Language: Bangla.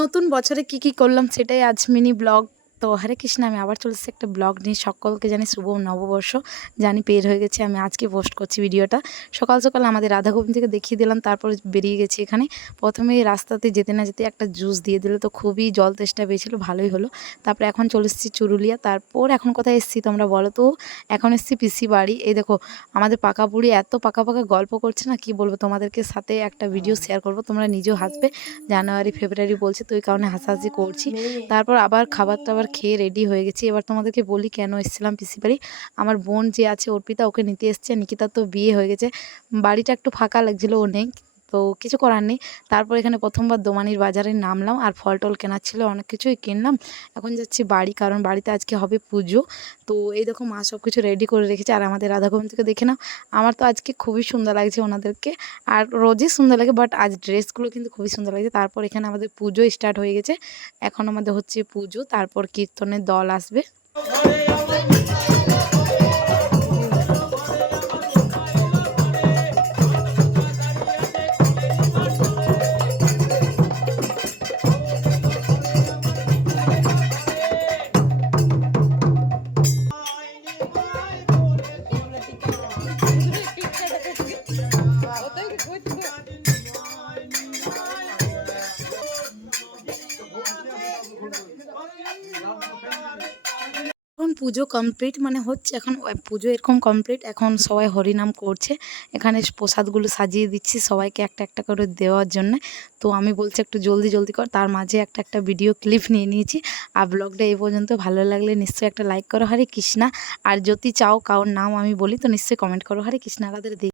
নতুন বছরে কি করলাম সেটাই আজ মিনি ব্লগ। তো হরে কৃষ্ণ, আমি আবার চলে এসেছি একটা ব্লগ নিয়ে। সকলকে জানি শুভ নববর্ষ। জানি পের হয়ে গেছে, আমি আজকে পোস্ট করছি ভিডিওটা। সকাল সকাল আমাদের রাধাগোবিন্দ থেকে দেখিয়ে দিলাম, তারপর বেরিয়ে গেছি। এখানে প্রথমে রাস্তাতে যেতে না যেতে একটা জুস দিয়ে দিল, তো খুবই জল তেষ্টা পেয়েছিল, ভালোই হলো। তারপরে এখন চলে এসেছি চুরুলিয়া। তারপর এখন কোথায় এসেছি তোমরা বলো তো? এখন এসেছি পিসি বাড়ি। এই দেখো আমাদের পাকা বুড়ি এত পাকা পাকা গল্প করছে না, কি বলবো তোমাদেরকে। সাথে একটা ভিডিও শেয়ার করব, তোমরা নিজেও হাসবে। জানুয়ারি ফেব্রুয়ারি বলছে, তো এই কারণে হাসাহাসি করছি। তারপর আবার খাবার টাবার খেয়ে রেডি হয়ে গেছি। এবার তোমাদেরকে বলি কেন এসেছিলাম পিসি বাড়ি। আমার বোন যে আছে অর্পিতা, ওকে নিতে এসছে। নিকিতার তো বিয়ে হয়ে গেছে, বাড়িটা একটু ফাঁকা লাগছিল, ও নেই, তো কিছু করার নেই। তারপর এখানে প্রথমবার দোমানির বাজারে নামলাম, আর ফল টল কেনার ছিল, অনেক কিছুই কিনলাম। এখন যাচ্ছি বাড়ি, কারণ বাড়িতে আজকে হবে পুজো। তো এই দেখো মা সব কিছু রেডি করে রেখেছে। আর আমাদের রাধাগোবিন্দকে দেখে নাও, আমার তো আজকে খুবই সুন্দর লাগছে ওনাদেরকে। আর রোজই সুন্দর লাগে, বাট আজ ড্রেসগুলো কিন্তু খুবই সুন্দর লাগছে। তারপর এখানে আমাদের পুজো স্টার্ট হয়ে গেছে। এখন আমাদের হচ্ছে পুজো, তারপর কীর্তনের দল আসবে। এখন পুজো কমপ্লিট মানে হচ্ছে, এখন পুজো এরকম কমপ্লিট। এখন সবাই হরিনাম করছে। এখানে প্রসাদগুলো সাজিয়ে দিচ্ছি সবাইকে একটা একটা করে দেওয়ার জন্য। তো আমি বলছি একটু জলদি জলদি কর, তার মাঝে একটা একটা ভিডিও ক্লিপ নিয়ে নিয়েছি। আর ব্লগটা এই পর্যন্ত ভালো লাগলে নিশ্চয়ই একটা লাইক করো, হরে কৃষ্ণা। আর যদি চাও কারোর নাম আমি বলি, তো নিশ্চয়ই কমেন্ট করো। হরে কৃষ্ণা।